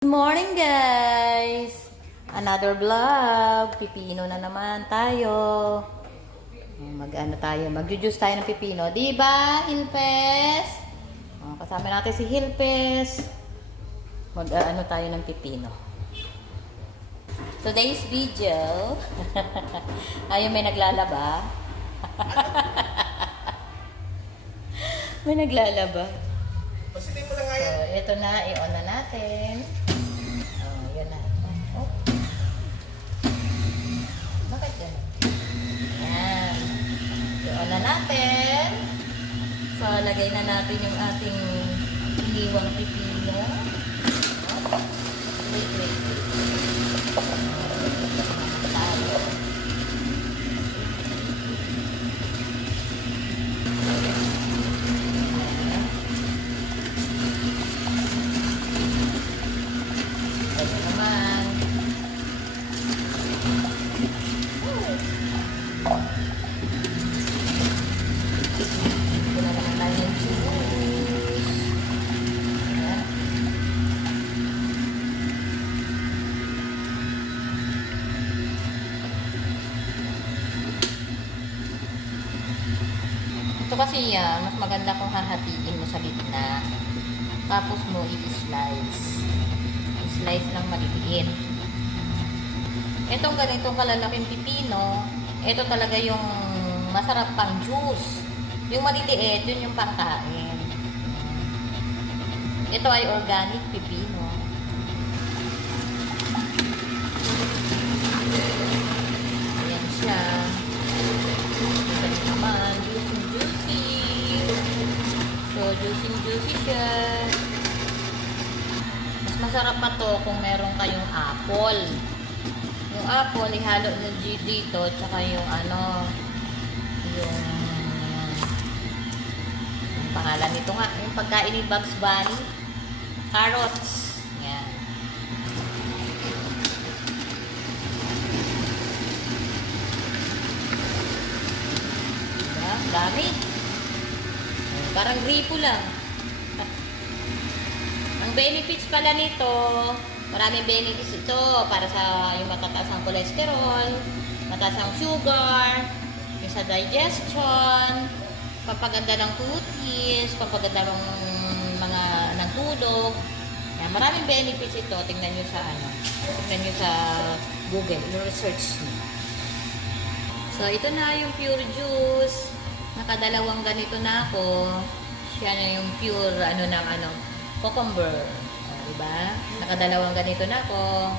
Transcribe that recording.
Good morning, guys! Another vlog. Pipino na naman tayo. Mag-ano tayo? Mag-juice tayo ng pipino. Diba, Hilpes? Kasama natin si Hilpes. Mag-ano tayo ng pipino. Today's video. Ayun, may naglalaba. May naglalaba. Pasitin mo na nga yan. So, ito na. I-on na natin. Yun na. Oh. Bakit yan? Yan. I-on na natin. So, lagay na natin yung ating iniwang pipino. Wait. Tayo. Ito naman. Ito na naman tayo ng juice. Ayan. Ito kasi mas maganda kung hahatiin mo sa gitna. Tapos mo i-slice. I-slice ng maliliit. Itong ganitong kalalaking pipino, ito talaga yung masarap pang juice. Yung maliliit, yun yung pangkain. Ito ay organic pipino. Ayan siya. Ito naman, juicy. So, juicy siya. Mas masarap pa to kung meron kayong apple. Yung apple, ihalo nyo dito, tsaka yung yung pangalan nito nga, yung pagkain ni Bugs Bunny, carrots. Yan. Diba? Dami. Parang gripo lang. Ang benefits pala nito, maraming benefits ito para sa yung matataas ang cholesterol, mataas ang sugar, yung sa digestion, pampaganda ng kutis, pampaganda ng mga ng tulog. Yan, maraming benefits ito. Tingnan nyo sa tingnan nyo sa Google, research nyo. So, ito na yung pure juice. Nakadalawang ganito na ako. Siya na yung pure, cucumber. Diba? Nakadalawang ganito na ako.